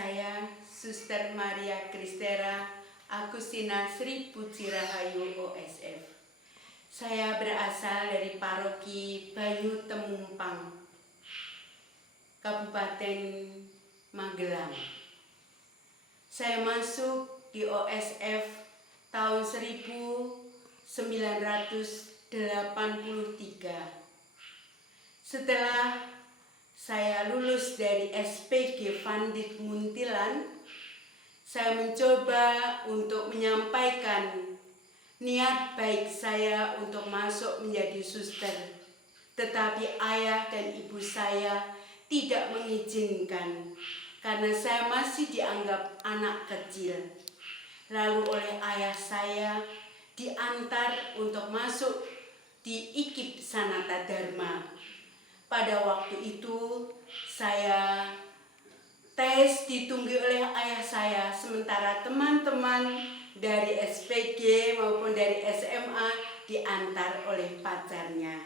Saya Suster Maria Kristera Agustina Sri Puji Rahayu OSF. Saya berasal dari Paroki Banyu Temumpang, Kabupaten Magelang. Saya masuk di OSF tahun 1983. Setelah saya lulus dari SPG Vandit Muntilan, saya mencoba untuk menyampaikan niat baik saya untuk masuk menjadi suster. Tetapi ayah dan ibu saya tidak mengizinkan karena saya masih dianggap anak kecil. Lalu oleh ayah saya diantar untuk masuk di IKIP Sanata Dharma. Pada waktu itu saya tes ditunggu oleh ayah saya, sementara teman-teman dari SPG maupun dari SMA diantar oleh pacarnya.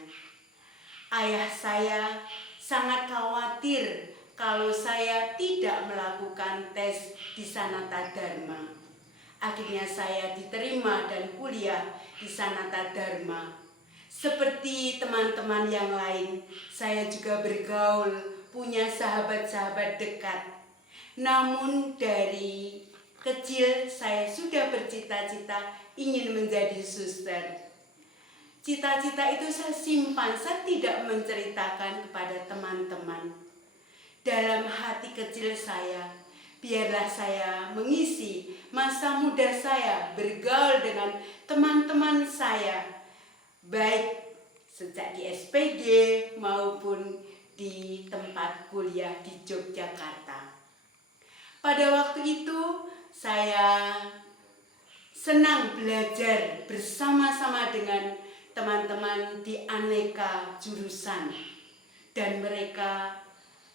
Ayah saya sangat khawatir kalau saya tidak melakukan tes di Sanata Dharma. Akhirnya saya diterima dan kuliah di Sanata Dharma. Seperti teman-teman yang lain, saya juga bergaul, punya sahabat-sahabat dekat. Namun dari kecil saya sudah bercita-cita ingin menjadi suster. Cita-cita itu saya simpan, saya tidak menceritakan kepada teman-teman. Dalam hati kecil saya, biarlah saya mengisi masa muda saya bergaul dengan teman-teman saya, baik sejak di SPG maupun di tempat kuliah di Yogyakarta. Pada waktu itu saya senang belajar bersama-sama dengan teman-teman di aneka jurusan, dan mereka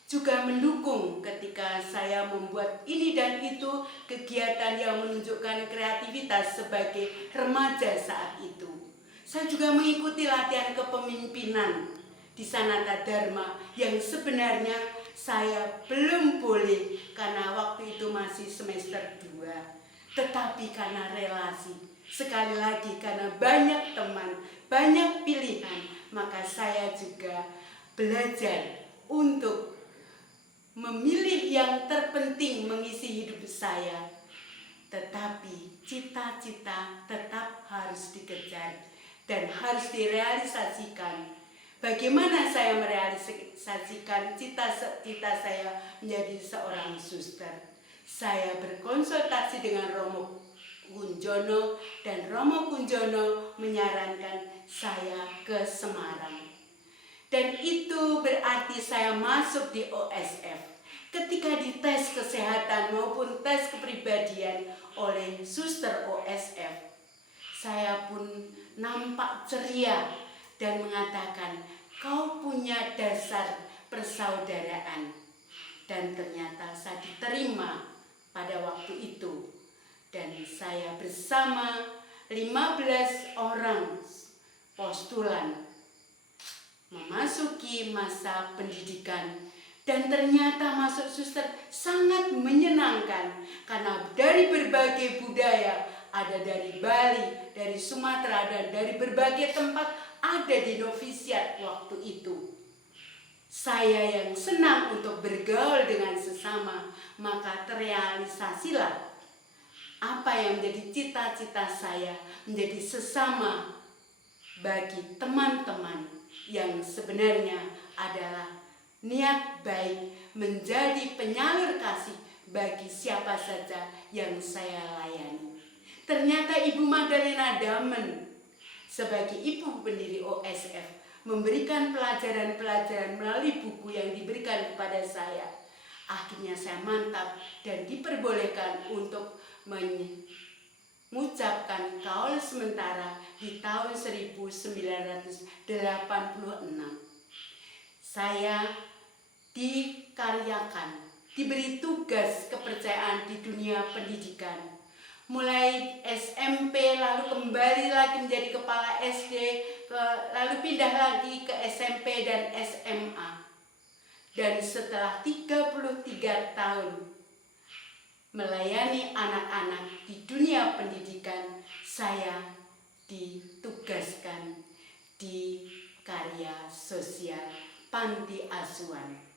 juga mendukung ketika saya membuat ini dan itu kegiatan yang menunjukkan kreativitas sebagai remaja saat itu. Saya juga mengikuti latihan kepemimpinan di Sanata Dharma yang sebenarnya saya belum boleh karena waktu itu masih semester 2. Tetapi karena relasi, sekali lagi karena banyak teman, banyak pilihan, maka saya juga belajar untuk memilih yang terpenting mengisi hidup saya. Tetapi cita-cita tetap harus dikejar dan harus direalisasikan. Bagaimana saya merealisasikan cita-cita saya menjadi seorang suster? Saya berkonsultasi dengan Romo Kunjono dan Romo Kunjono menyarankan saya ke Semarang. Dan itu berarti saya masuk di OSF. Ketika dites kesehatan maupun tes kepribadian oleh suster OSF, saya pun nampak ceria dan mengatakan, "Kau punya dasar persaudaraan." Dan ternyata saya diterima pada waktu itu. Dan saya bersama 15 orang postulan memasuki masa pendidikan. Dan ternyata masuk suster sangat menyenangkan karena dari berbagai budaya, ada dari Bali, dari Sumatera, dan dari berbagai tempat ada di novisiat waktu itu. Saya yang senang untuk bergaul dengan sesama, maka terrealisasilah apa yang menjadi cita-cita saya menjadi sesama bagi teman-teman yang sebenarnya adalah niat baik menjadi penyalur kasih bagi siapa saja yang saya layani. Ternyata Ibu Magdalena Damen sebagai ibu pendiri OSF memberikan pelajaran-pelajaran melalui buku yang diberikan kepada saya. Akhirnya saya mantap dan diperbolehkan untuk mengucapkan kaul sementara di tahun 1986. Saya dikaryakan, diberi tugas kepercayaan di dunia pendidikan. Mulai SMP, lalu kembali lagi menjadi kepala SD, lalu pindah lagi ke SMP dan SMA. Dan setelah 33 tahun melayani anak-anak di dunia pendidikan, saya ditugaskan di karya sosial panti asuhan.